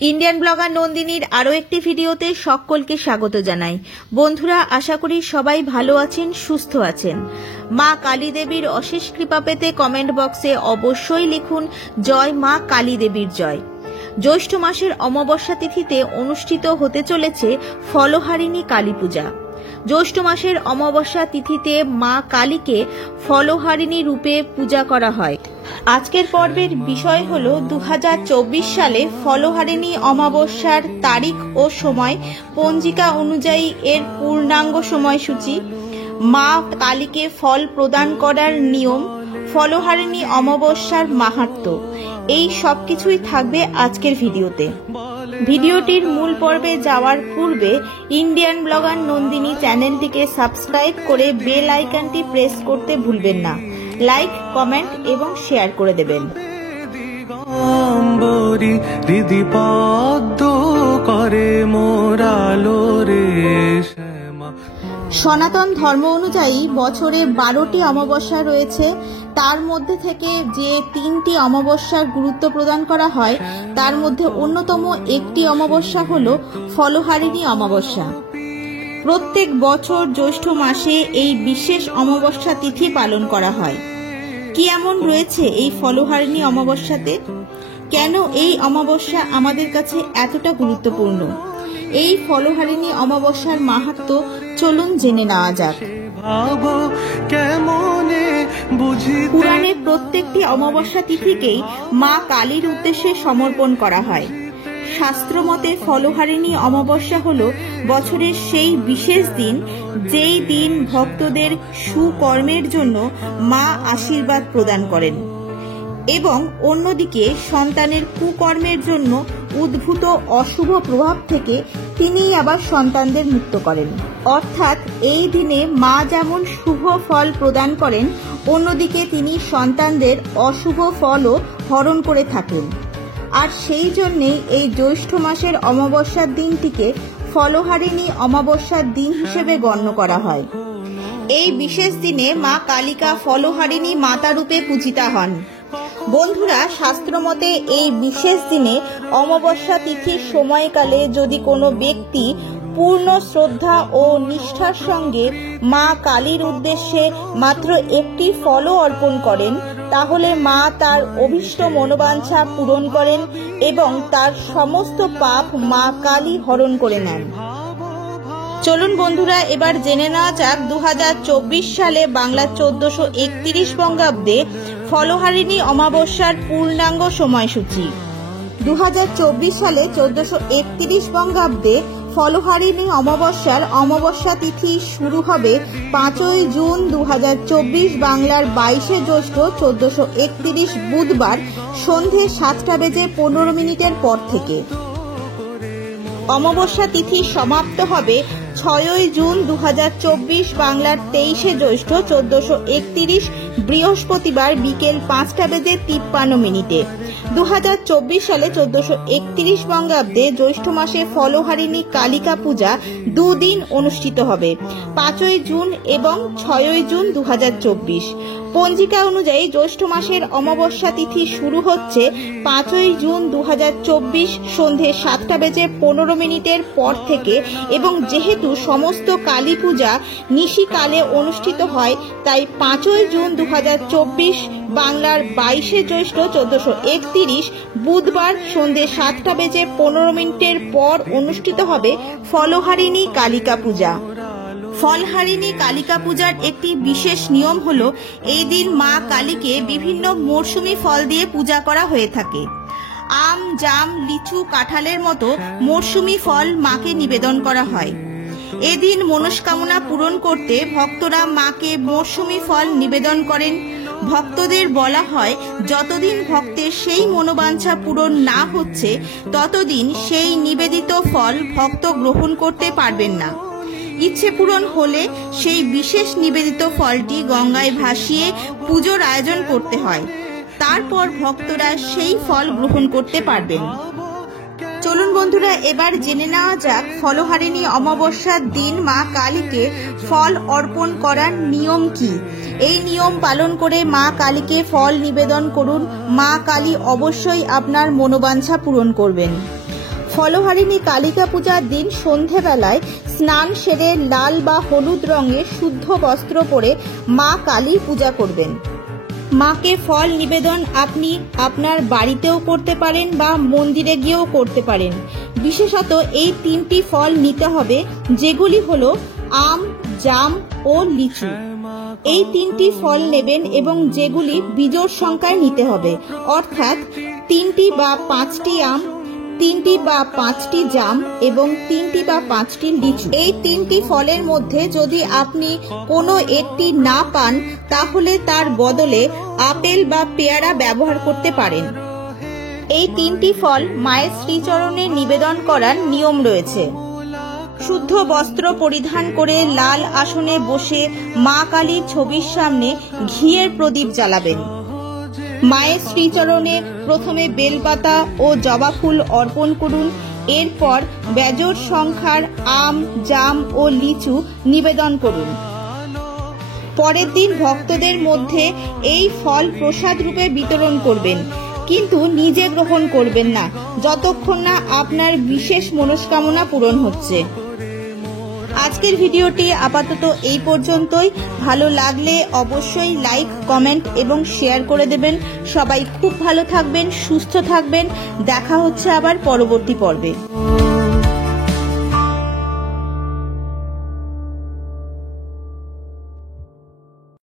Indian blogger নন্দিনীর আরও একটি ভিডিওতে সকলকে স্বাগত জানাই। বন্ধুরা, আশা করি সবাই ভালো আছেন, সুস্থ আছেন। মা কালী দেবীর অশেষ কৃপা পেতে কমেন্ট বক্সে অবশ্যই লিখুন জয় মা কালী দেবীর জয়। জ্যৈষ্ঠ মাসের অমাবস্যা তিথিতে অনুষ্ঠিত হতে চলেছে ফলহারিণী কালী পূজা। জ্যৈষ্ঠ মাসের অমাবস্যা তিথিতে মা কালীকে ফলহারিণী রূপে পূজা করা হয়। আজকের পর্বের বিষয় হল 2024 সালে ফলহারিণী অমাবস্যার তারিখ ও সময়, পঞ্জিকা অনুযায়ী এর পূর্ণাঙ্গ সময়সূচি, মা কালীকে ফল প্রদান করার নিয়ম, ফলহারিণী অমাবস্যার মাহাত্ম্য, এই সবকিছুই থাকবে আজকের ভিডিওতে। ভিডিওটির মূল পর্বে যাওয়ার পূর্বে ইন্ডিয়ান ব্লগার নন্দিনী চ্যানেলটিকে সাবস্ক্রাইব করে বেল আইকনটি প্রেস করতে ভুলবেন না। লাইক, কমেন্ট এবং শেয়ার করে দেবেন। সনাতন ধর্ম অনুযায়ী বছরে 12টি অমাবস্যা রয়েছে। তার মধ্যে থেকে যে 3টি অমাবস্যার গুরুত্ব প্রদান করা হয়, তার মধ্যে অন্যতম একটি অমাবস্যা হল ফলহারিণী অমাবস্যা। প্রত্যেক বছর জ্যৈষ্ঠ মাসে এই বিশেষ অমাবস্যা তিথি পালন করা হয়। কি এমন রয়েছে এই ফলহারিণী অমাবস্যাতে? কেন এই অমাবস্যা আমাদের কাছে এতটা গুরুত্বপূর্ণ? এই ফলহারিণী অমাবস্যার মাহাত্ম্য চলুন জেনে নেওয়া যাক। পুরাণে প্রত্যেকটি অমাবস্যা তিথিকেই মা কালীর উদ্দেশ্যে সমর্পণ করা হয়। শাস্ত্রমতে ফলহারিণী অমাবস্যা হল বছরের সেই বিশেষ দিন, যেই দিন ভক্তদের সুকর্মের জন্য মা আশীর্বাদ প্রদান করেন এবং অন্যদিকে সন্তানের কুকর্মের জন্য উদ্ভূত অশুভ প্রভাব থেকে তিনিই আবার সন্তানদের মুক্ত করেন। অর্থাৎ এই দিনে মা যেমন শুভ ফল প্রদান করেন, অন্যদিকে তিনি সন্তানদের অশুভ ফলও হরণ করে থাকেন। আর সেই জন্যেই এই জ্যৈষ্ঠ মাসের অমাবস্যার দিনটিকে ফলহারিণী অমাবস্যার দিন হিসেবে গণ্য করা হয়। এই বিশেষ দিনে মা কালিকা ফলহারিণী মাতা রূপে পূজিতা হন। বন্ধুরা, শাস্ত্রমতে এই বিশেষ দিনে অমাবস্যা তিথির সময়কালে যদি কোনো ব্যক্তি পূর্ণ শ্রদ্ধা ও নিষ্ঠার সঙ্গে মা কালীর উদ্দেশ্যে মাত্র একটি ফলও অর্পণ করেন, তাহলে মা তার অভীষ্ট মনোবাঞ্ছা পূরণ করেন এবং তার সমস্ত পাপ মা কালী হরণ করে নেন। চলুন বন্ধুরা, এবার জেনে নেওয়া যাক 2024 সালে বাংলা 1431 বঙ্গাব্দে ফলহারিণী অমাবস্যার পূর্ণাঙ্গ সময়সূচি। 2024 সালে 1431 বঙ্গাব্দে ফলহারিণী অমাবস্যার অমাবস্যা তিথি শুরু হবে 5ই জুন 2024, বাংলার 22শে জ্যৈষ্ঠ 1431 বুধবার সন্ধে 7:15 পর থেকে। অমাবস্যা তিথি সমাপ্ত হবে 6ই জুন 2024, বাংলার 23শে জ্যৈষ্ঠ 1431 বৃহস্পতিবার বিকেল 5:53। 2024 সালে 1431 বঙ্গাব্দে জ্যৈষ্ঠ মাসে ফলহারিণী কালিকা পূজা দুদিন অনুষ্ঠিত হবে, 5ই জুন এবং 6ই জুন 2024। পঞ্জিকা অনুযায়ী জ্যৈষ্ঠ মাসের অমাবস্যা তিথি শুরু হচ্ছে 5ই জুন 2024 সন্ধে 7:15 পর থেকে এবং যেহেতু সমস্ত কালী পূজা নিশিকালে অনুষ্ঠিত হয়, তাই 5ই জুন 2024 বাংলার 22শে জ্যৈষ্ঠ 1431 বুধবার সন্ধে 7:15 পর অনুষ্ঠিত হবে ফলহারিণী কালিকা পূজা। ফলহারিণী কালিকা পূজার একটি বিশেষ নিয়ম হল, এই দিন মা কালীকে বিভিন্ন মরশুমি ফল দিয়ে পূজা করা হয়ে থাকে। আম, জাম, লিচু, কাঁঠালের মতো মরশুমি ফল মাকে নিবেদন করা হয়। এদিন মনস্কামনা পূরণ করতে ভক্তরা মাকে মরশুমি ফল নিবেদন করেন। ভক্তদের বলা হয়, যতদিন ভক্তের সেই মনোবাঞ্ছা পূরণ না হচ্ছে, ততদিন সেই নিবেদিত ফল ভক্ত গ্রহণ করতে পারবেন না। ইচ্ছে পূরণ হলে সেই বিশেষ নিবেদিত ফলটি গঙ্গায় ভাসিয়ে পুজোর আয়োজন করতে হয়। তারপর ভক্তরা সেই ফল গ্রহণ করতে পারবেন। চলুন বন্ধুরা, এবার জেনে নেওয়া যাক ফলহারিণী অমাবস্যার দিন মা কালীকে ফল অর্পণ করার নিয়ম কি। এই নিয়ম পালন করে মা কালীকে ফল নিবেদন করুন, মা কালী অবশ্যই আপনার মনোবাঞ্ছা পূরণ করবেন। ফলহারিণী কালিকা পূজার দিন সন্ধেবেলায় স্নান সেরে লাল বা হলুদ রঙের শুদ্ধ বস্ত্র পরে মা কালীর পূজা করবেন। মাকে ফল নিবেদন আপনি আপনার বাড়িতেও করতে পারেন বা মন্দিরে গিয়েও করতে পারেন। বিশেষত এই 3টি ফল নিতে হবে, যেগুলি হলো আম, জাম ও লিচু। এই 3টি ফল নেবেন এবং যেগুলি বিজোড় সংখ্যায় নিতে হবে, অর্থাৎ 3টি বা 5টি আম, 3টি বা 5টি জাম এবং 3টি বা 5টি লিচু। এই 3টি ফলের মধ্যে যদি আপনি কোনো একটি না পান, তাহলে তার বদলে আপেল বা পেয়ারা ব্যবহার করতে পারেন। এই 3টি ফল মায়ের শ্রীচরণে নিবেদন করার নিয়ম রয়েছে। শুদ্ধ বস্ত্র পরিধান করে লাল আসনে বসে মা কালীর ছবির সামনে ঘিয়ের প্রদীপ জ্বালাবেন। মায়ের শ্রীচরণে প্রথমে বেলপাতা ও জবা ফুল অর্পণ করুন। এরপর বেজোড় সংখ্যার আম, জাম ও লিচু নিবেদন করুন। পরের দিন ভক্তদের মধ্যে এই ফল প্রসাদ রূপে বিতরণ করবেন, কিন্তু নিজে গ্রহণ করবেন না যতক্ষণ না আপনার বিশেষ মনস্কামনা পূরণ হচ্ছে। আজকের ভিডিওটি আপাতত এই পর্যন্তই। ভালো লাগলে অবশ্যই লাইক, কমেন্ট এবং শেয়ার করে দেবেন। সবাই খুব ভালো থাকবেন, সুস্থ থাকবেন। দেখা হচ্ছে আবার পরবর্তী পর্বে।